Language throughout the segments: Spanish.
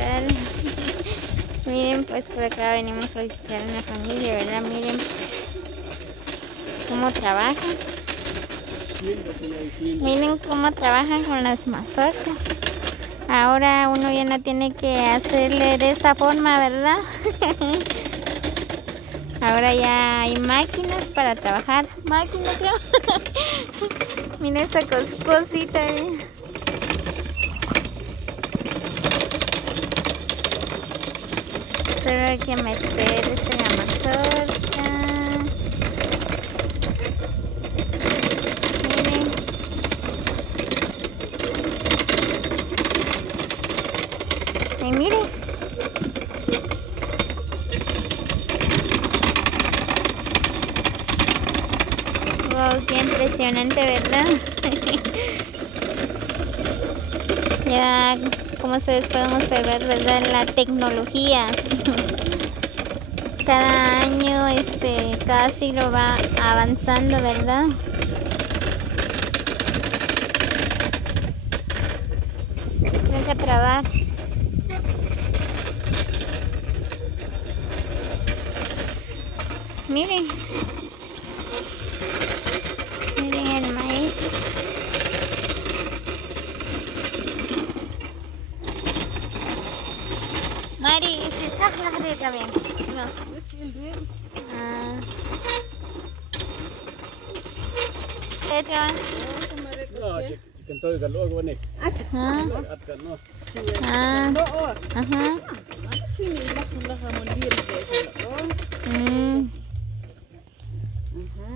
tal? Miren, pues por acá venimos a visitar una familia, ¿verdad? Miren pues, cómo trabajan. Miren cómo trabajan con las mazorcas. Ahora uno ya no tiene que hacerle de esa forma, ¿verdad? Ahora ya hay máquinas para trabajar. Máquina, creo. Miren esa cosita. Solo hay que meterse en la mazorca. Miren. Y miren. Wow, qué impresionante, ¿verdad? Ya, como ustedes pueden observar, ¿verdad? La tecnología. Cada año, cada siglo va avanzando, ¿verdad? Deja trabajar. Miren. Miren el maíz. Mari, ¿estás la también? No.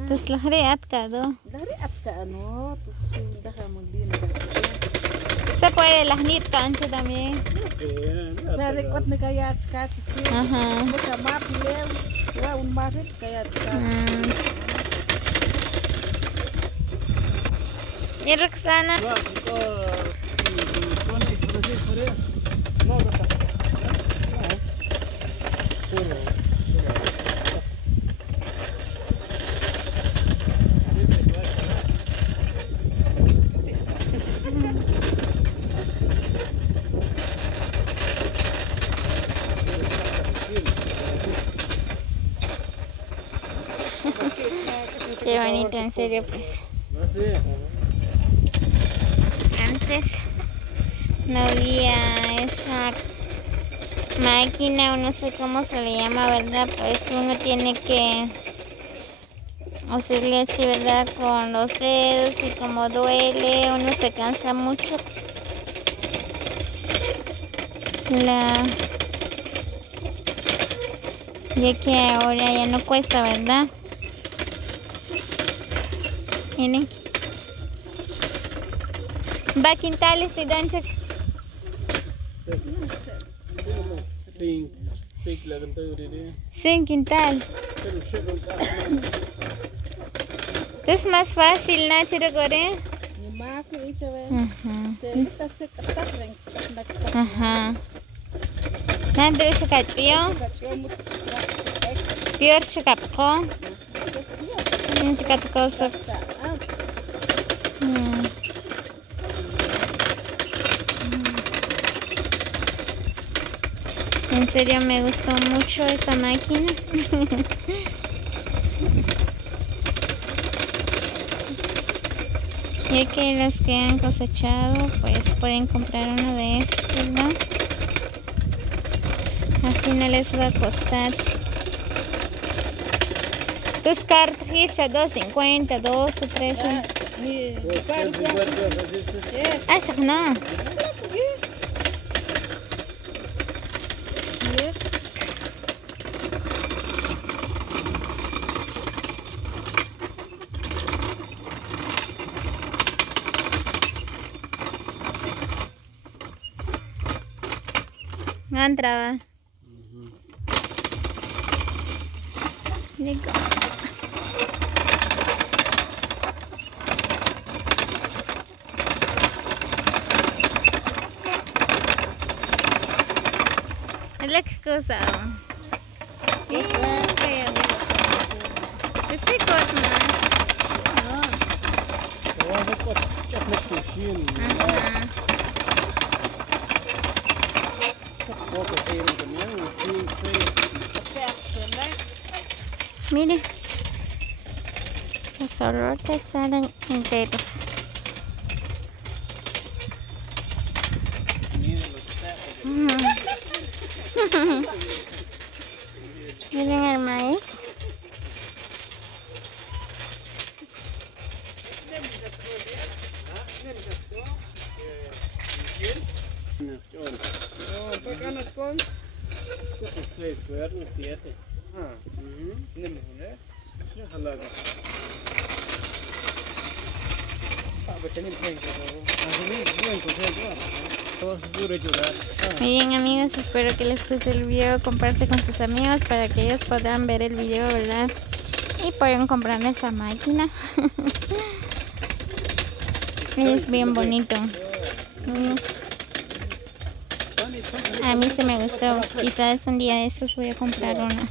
Terus lahri atka do. Lahri atka no, terus dah mundin. Se puede lahnir cancho también. Pero cuando me caía chica, mucha más lev, ya un más caía chica. ¿Y Roxana? Qué bonito, en serio, pues. Antes no había esa máquina, o no sé cómo se le llama, ¿verdad? Pues uno tiene que hacerle así, ¿verdad? Con los dedos, y como duele, uno se cansa mucho. Ya que ahora ya no cuesta, ¿verdad? Miren. Va quintales y danchas. Sin quintal. Es más fácil, Nacho, ¿recuerdas? Ajá. Nanti udah kacau. Biar cakap kok. Cakap kosong. En serio me gustó mucho esta máquina. Ya que los que han cosechado pues pueden comprar uno de estos, ¿verdad? Así no les va a costar. Tus cartas, 2.50, 2 o 3. Ah, no. Entraba. Lek cosa. Esse corta mais. Mire, los solotes salen enteros. Miren el maíz. Muy bien amigos, espero que les guste el video, comparte con sus amigos para que ellos puedan ver el video, ¿verdad? Y pueden comprar esta máquina. Es bien bonito. A mí se me gustó, quizás un día de estos voy a comprar una.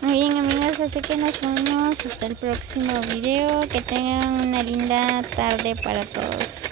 Muy bien amigos, así que nos vemos hasta el próximo video. Que tengan una linda tarde para todos.